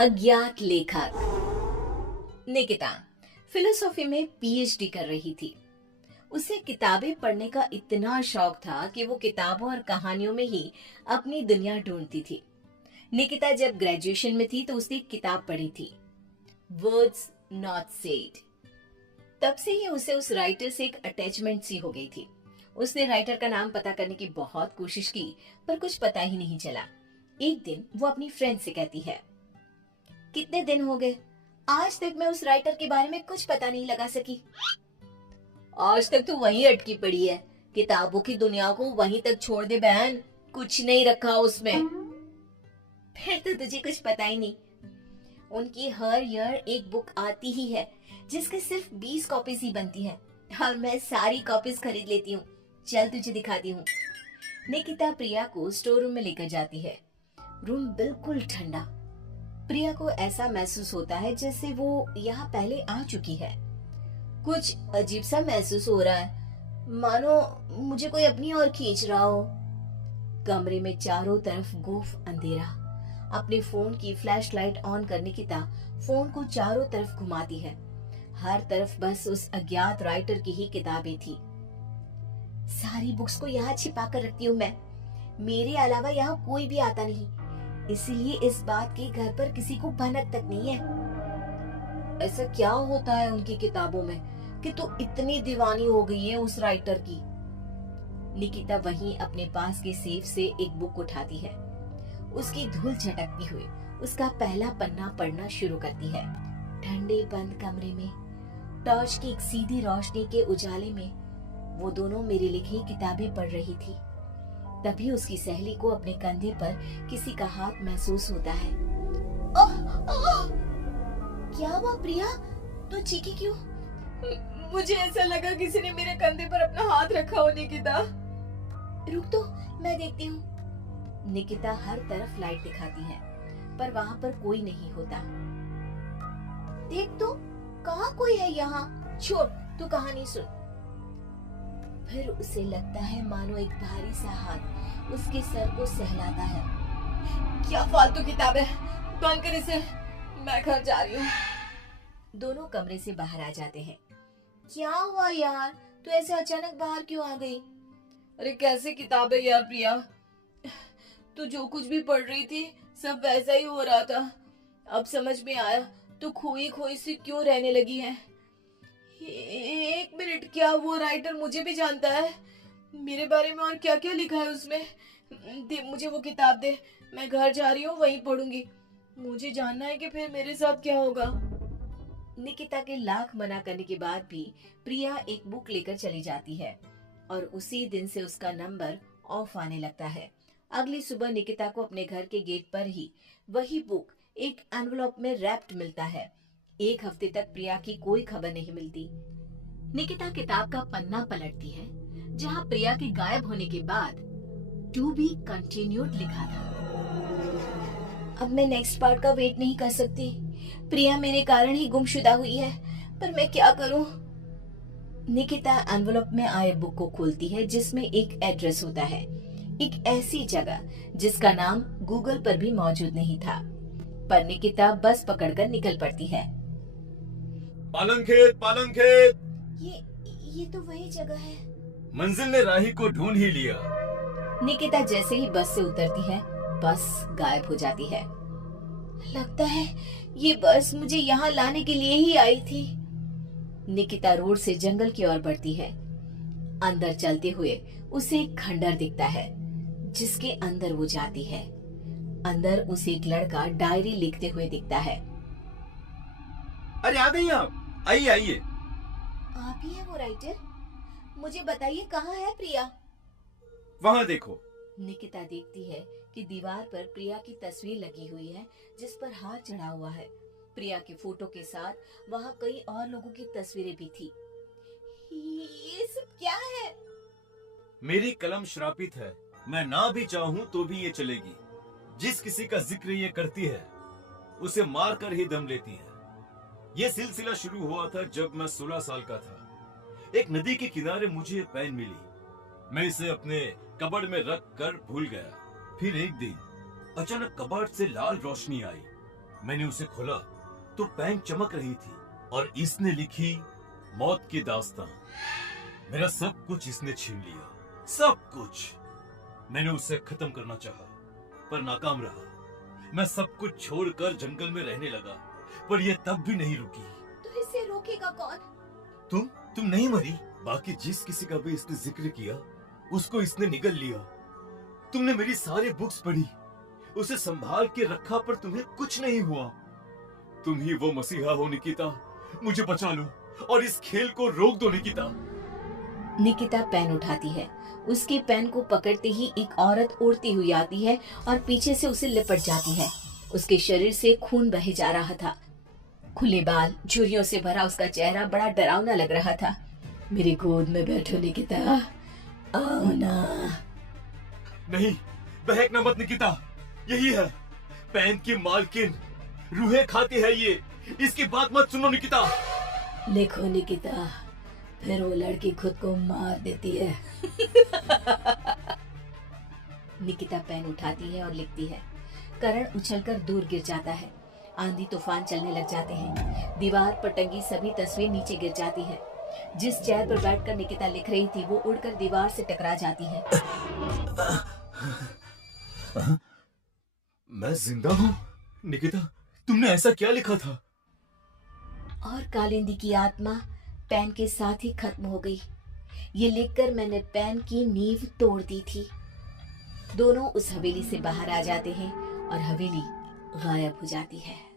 अज्ञात लेखक। निकिता फिलोसॉफी में पीएचडी कर रही थी। उसे किताबें पढ़ने का इतना शौक था कि वो किताबों और कहानियों में ही अपनी दुनिया ढूंढती थी। निकिता जब ग्रेजुएशन में थी तो उसने एक किताब पढ़ी थी, वर्ड्स नॉट सेड। तब से ही उसे उस राइटर से एक अटैचमेंट सी हो गई थी। उसने राइटर का नाम पता करने की बहुत कोशिश की, पर कुछ पता ही नहीं चला। एक दिन वो अपनी फ्रेंड से कहती है, कितने दिन हो गए, आज तक मैं उस राइटर के बारे में कुछ पता नहीं लगा सकी। आज तक तो वहीं अटकी पड़ी है, किताबों की दुनिया को वहीं तक छोड़ दे बहन, कुछ नहीं रखा उसमें। फिर तो तुझे कुछ पता ही नहीं। उनकी हर ईयर एक बुक आती ही है जिसके सिर्फ 20 कॉपीज ही बनती है और मैं सारी कॉपीज खरीद लेती हूँ। चल तुझे दिखाती हूँ। निकिता प्रिया को स्टोर रूम में लेकर जाती है। रूम बिल्कुल ठंडा। प्रिया को ऐसा महसूस होता है जैसे वो यहाँ पहले आ चुकी है। कुछ अजीब सा महसूस हो रहा है, मानो मुझे कोई अपनी ओर खींच रहा हो। कमरे में चारों तरफ गुफ अंधेरा। अपने फोन की फ्लैशलाइट ऑन कर निकिता फोन को चारों तरफ घुमाती है। हर तरफ बस उस अज्ञात राइटर की ही किताबें थी। सारी बुक्स को यहाँ छिपा कर रखती हूँ मैं, मेरे अलावा यहाँ कोई भी आता नहीं, इसीलिए इस बात की घर पर किसी को भनक तक नहीं है। ऐसा क्या होता है उनकी किताबों में कि तू इतनी दीवानी हो गई है उस राइटर की। निकिता वहीं अपने पास के सेफ से एक बुक उठाती है। उसकी धूल झटकती हुई उसका पहला पन्ना पढ़ना शुरू करती है। ठंडे बंद कमरे में टॉर्च की एक सीधी रोशनी के उजाले में वो दोनों मेरी लिखी किताबें पढ़ रही थी। तभी उसकी सहेली को अपने कंधे पर किसी का हाथ महसूस होता है। ओह, ओह! क्या हुआ प्रिया, तू चीखी क्यों? मुझे ऐसा लगा किसी ने मेरे कंधे पर अपना हाथ रखा हो। निकिता रुक तो, मैं देखती हूँ। निकिता हर तरफ लाइट दिखाती है पर वहाँ पर कोई नहीं होता। देख तो, कहाँ कोई है यहाँ? छोड़, तू कहानी सुन। फिर उसे लगता है मानो एक भारी सा हाथ उसके सर को सहलाता है। क्या फालतू किताब है, बंद कर इसे, मैं घर जा रही हूँ। दोनों कमरे से बाहर आ जाते हैं। क्या हुआ यार, तू ऐसे अचानक बाहर क्यों आ गई? अरे कैसी किताब है यार प्रिया, तू जो कुछ भी पढ़ रही थी सब वैसा ही हो रहा था। अब समझ में आया तू खोई खोई सी क्यों रहने लगी है। एक मिनट, क्या वो राइटर मुझे भी जानता है? मेरे बारे में और क्या क्या लिखा है उसमें? दे मुझे वो किताब दे, मैं घर जा रही हूँ, वहीं पढ़ूंगी। मुझे जानना है कि फिर मेरे साथ क्या होगा। निकिता के लाख मना करने के बाद भी प्रिया एक बुक लेकर चली जाती है और उसी दिन से उसका नंबर ऑफ आने लगता है। अगली सुबह निकिता को अपने घर के गेट पर ही वही बुक एक एनवलप में रैप्ड मिलता है। एक हफ्ते तक प्रिया की कोई खबर नहीं मिलती। निकिता किताब का पन्ना पलटती है जहाँ प्रिया के गायब होने के बाद टू बी कंटिन्यूड लिखा था। अब मैं नेक्स्ट पार्ट का वेट नहीं कर सकती। प्रिया मेरे कारण ही गुमशुदा हुई है, पर मैं क्या करूं? निकिता एनवलप में आए बुक को खोलती है जिसमें एक एड्रेस होता है, एक ऐसी जगह जिसका नाम गूगल पर भी मौजूद नहीं था। पर निकिता बस पकड़कर निकल पड़ती है। पालनखेत, पालनखेत। ये तो वही जगह है। मंजिल ने राही को ढूंढ ही लिया। निकिता जैसे ही बस से उतरती है, बस गायब हो जाती है। लगता है ये बस मुझे यहाँ लाने के लिए ही आई थी। निकिता रोड से जंगल की ओर बढ़ती है। अंदर चलते हुए उसे एक खंडर दिखता है जिसके अंदर वो जाती है। अंदर उसे एक लड़का डायरी लिखते हुए दिखता है। अरे आ गई आप, आइए आइए। आप ही है वो राइटर? मुझे बताइए कहाँ है प्रिया? वहाँ देखो। निकिता देखती है कि दीवार पर प्रिया की तस्वीर लगी हुई है जिस पर हार चढ़ा हुआ है। प्रिया की फोटो के साथ वहाँ कई और लोगों की तस्वीरें भी थी। ये सब क्या है? मेरी कलम श्रापित है, मैं ना भी चाहूँ तो भी ये चलेगी। जिस किसी का जिक्र ये करती है उसे मार कर ही दम लेती है। ये सिलसिला शुरू हुआ था जब मैं 16 साल का था। एक नदी के किनारे मुझे ये पेन मिली। मैं इसे अपने कबर्ड में रख कर भूल गया। फिर एक दिन अचानक कबर्ड से लाल रोशनी आई मैंने उसे खोला तो पेन चमक रही थी और इसने लिखी मौत की दास्तां। मेरा सब कुछ इसने छीन लिया, सब कुछ। मैंने उसे खत्म करना चाहा, पर नाकाम रहा। मैं सब कुछ छोड़कर जंगल में रहने लगा, पर यह तब भी नहीं रुकी। तो इसे रोकेगा कौन? तुम नहीं मरी। बाकी जिस किसी का भी इसने जिक्र किया, उसको इसने निगल लिया। तुमने मेरी सारी बुक्स पढ़ी, उसे संभाल के रखा, पर तुम्हें कुछ नहीं हुआ। तुम ही वो मसीहा हो निकिता। मुझे बचा लो और इस खेल को रोक दो निकिता। निकिता पेन उठाती है। उसके पेन को पकड़ते ही एक औरत उड़ती हुई आती है और पीछे से उसे लिपट जाती है। उसके शरीर से खून बहे जा रहा था। खुले बाल, झुर्रियों से भरा उसका चेहरा बड़ा डरावना लग रहा था। मेरी गोद में बैठो निकिता, आओ ना। नहीं, बहकना मत निकिता। यही है पेन की मालकिन, रूहें खाती है ये। इसकी बात मत सुनो निकिता। लिखो निकिता, फिर वो लड़की खुद को मार देती है। निकिता पेन उठाती है और लिखती है। करण उछलकर दूर गिर जाता है। आंधी तूफान चलने लग जाते हैं। दीवार पर टंगी सभी तस्वीर नीचे गिर जाती है। जिस चेयर पर बैठकर निकिता लिख रही थी वो उड़कर दीवार से टकरा जाती है। मैं जिंदा हूँ? निकिता, तुमने ऐसा क्या लिखा था? और कालिंदी की आत्मा पेन के साथ ही खत्म हो गई। ये लिखकर मैंने पेन की नींव तोड़ दी थी। दोनों उस हवेली से बाहर आ जाते हैं और हवेली गायब हो जाती है।